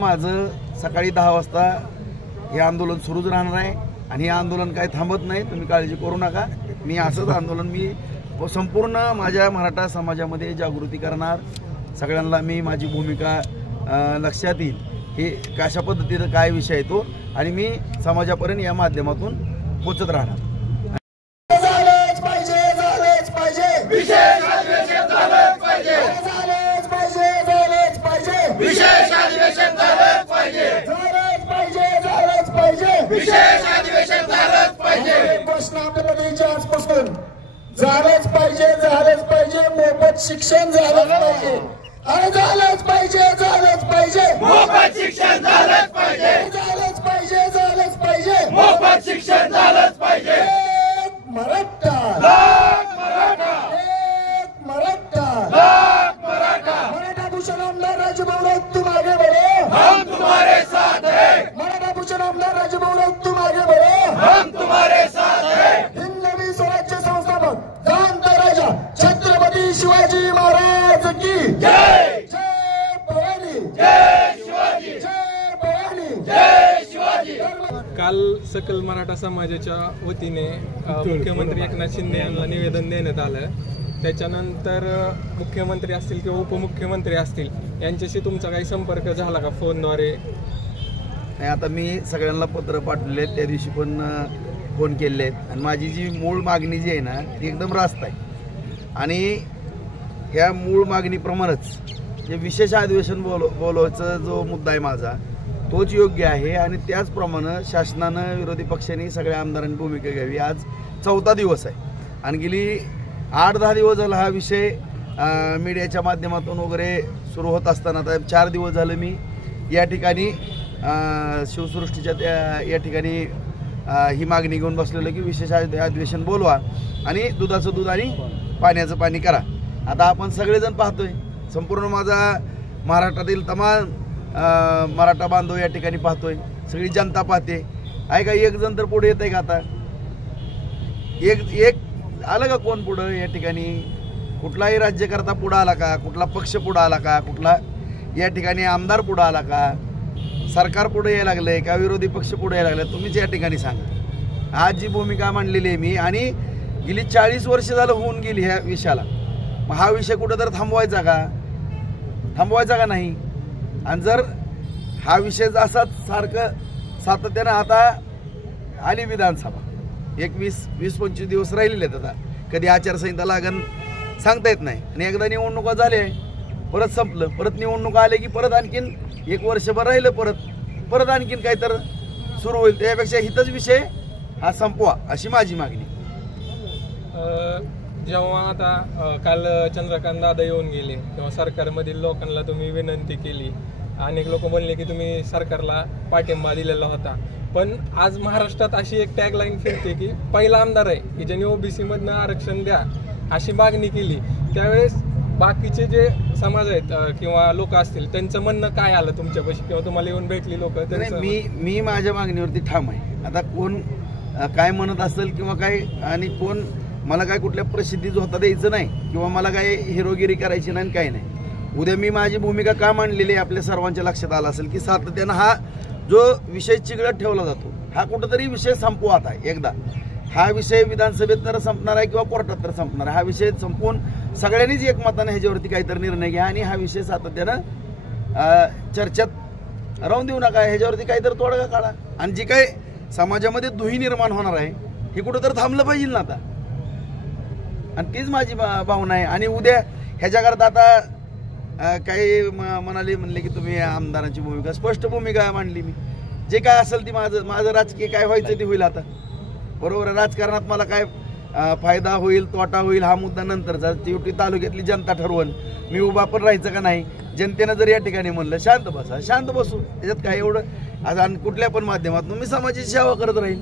माझं सकाळी 10 वाजता हे आंदोलन सुरूच राहणार आहे आणि हे आंदोलन काही थांबत नाही। तुम्ही काळजी करू नका। मी असंच आंदोलन मी संपूर्ण माझ्या मराठा समाजामध्ये जागृती करणार। सगळ्यांना मी माझी भूमिका लक्षात येईल हे कशा पद्धतीने काय विषय आहे तो आणि मी समाजापर्यंत या माध्यमातून पोहोचत राहणार। विशेष अधिवेशन झालंच पाहिजे। प्रश्नाप्रतीच्या आजपासून झालंच पाहिजे, झालंच पाहिजे। मोफत शिक्षण झालंच पाहिजे आणि झालंच पाहिजे, झालंच पाहिजे। मोफत शिक्षण झालंच पाहिजे, झालंच पाहिजे, झालंच पाहिजे। मोफत शिक्षण झालंच पाहिजे। मराठा मराठा मराठा मराठा भूषण आमदार राजभाऊ तुम आगे बढ़ो, हम तुम्हारे साथ हैं। मराठा भूषण आमदार राजभाऊ तुम आगे बढ़ो, हम तुम्हारे साथ हैं। हिंदवी स्वराज्य संस्थापक क्रांत राजा छत्रपती शिवाजी महाराज की जय। जय भवानी, जय शिवाजी, जय भवानी, जय शिवाजी। काल सकल मराठा समाजाच्या वतीने मुख्यमंत्री एकनाथ शिंदे यांना निवेदन देण्यात आलं। त्याच्यानंतर मुख्यमंत्री असतील किंवा उपमुख्यमंत्री असतील यांच्याशी तुमचा काही संपर्क झाला का फोनद्वारे? नाही, आता मी सगळ्यांना पत्र पाठवले, त्या दिवशी पण फोन केले आहेत आणि माझी जी मूळ मागणी जी आहे ना ती एकदम रास्त आहे आणि ह्या मूळ मागणीप्रमाणेच जे विशेष अधिवेशन बोलवायचा जो मुद्दा आहे माझा तोच योग्य आहे आणि त्याचप्रमाणे शासनानं विरोधी पक्षांनी सगळ्या आमदारांनी भूमिका घ्यावी। आज 4था दिवस आहे आणि गेली 8-10 दिवस झाला हा विषय मीडियाच्या माध्यमातून वगैरे सुरू होत असताना आता 4 दिवस झाले मी या ठिकाणी शिवसृष्टीच्या या ठिकाणी ही मागणी घेऊन बसलेलं की विशेष अधिवेशन बोलवा आणि दुधाचं दूध आणि पाण्याचं पाणी करा। आता आपण सगळेजण पाहतोय, संपूर्ण माझा महाराष्ट्रातील तमाम मराठा बांधव या ठिकाणी पाहतोय, सगळी जनता पाहते आहे का? एक जण तर पुढे येत आहे का? आता एक आलं का कोण पुढं या ठिकाणी? कुठलाही राज्यकर्ता पुढं आला का? कुठला पक्ष पुढं आला का? कुठला या ठिकाणी आमदार पुढं आला का? सरकार पुढे यायला लागलंय का? विरोधी पक्ष पुढे यायला लागले? तुम्हीच या ठिकाणी सांगा। आज जी भूमिका मांडलेली आहे मी आणि गेली 40 वर्ष झालं होऊन गेली ह्या विषयाला, मग हा विषय कुठं तर थांबवायचा का? थांबवायचा का नाही? आणि जर हा विषय असाच सारखं सातत्यानं आता आली विधानसभा 20-25 दिवस राहिलेले आहेत, आता कधी आचारसंहिता लागन सांगता येत नाही आणि एकदा निवडणुका झाल्या परत संपलं, परत निवडणुका आले की परत आणखीन 1 वर्षभर राहिलं, परत आणखीन काही तर सुरू होईल। त्यापेक्षा हितच विषय हा संपवा अशी माझी मागणी। जेव्हा आता काल चंद्रकांत दादा येऊन गेले तेव्हा सरकारमधील लोकांना तुम्ही विनंती केली, अनेक लोक म्हणले की तुम्ही सरकारला पाठिंबा दिलेला होता, पण आज महाराष्ट्रात अशी एक टॅगलाईन फिरते की पहिला आमदार आहे की ज्यांनी ओबीसी मधनं आरक्षण द्या अशी मागणी केली। त्यावेळेस बाकीचे जे समाज आहेत किंवा लोक असतील त्यांचं म्हणणं काय आलं तुमच्यापाशी किंवा तुम्हाला येऊन भेटली लोक? मी माझ्या मागणीवरती ठाम आहे। आता कोण काय म्हणत असेल किंवा काय आणि कोण मला काय कुठल्या प्रसिद्धीच होता द्यायचं नाही किंवा मला काय हिरोगिरी करायची नाही काही नाही। उद्या मी माझी भूमिका का मांडलेली आहे आपल्या सर्वांच्या लक्षात आलं असेल की सातत्यानं हा जो विषय चिघळत ठेवला जातो हा कुठंतरी विषय संपवा। आता एकदा हा विषय विधानसभेत तर संपणार आहे किंवा कोर्टात तर संपणार आहे। हा विषय संपवून सगळ्यांनीच एकमताने ह्याच्यावरती काहीतरी निर्णय घ्या आणि हा विषय सातत्यानं चर्चेत राहून देऊ नका, ह्याच्यावरती काहीतरी तोडगा काढा आणि जी काय समाजामध्ये दुही निर्माण होणार आहे हे कुठं तर थांबलं पाहिजे ना आता, आणि तीच माझी भावना आहे। आणि उद्या ह्याच्याकरता आता काही म्हणले की तुम्ही आमदारांची भूमिका स्पष्ट भूमिका मांडली मी, जे काय असेल ती माझं राजकीय काय व्हायचं ते होईल। आता बरोबर आहे, राजकारणात मला काय फायदा होईल तोटा होईल हा मुद्दा नंतरचा, शेवटी तालुक्यातली जनता ठरवून मी उभा पण राहायचं का नाही। जनतेनं जर या ठिकाणी म्हणलं शांत बसा, शांत बसू, त्याच्यात काय एवढं आज आणि कुठल्या पण माध्यमातून मी समाजाची सेवा करत राहील।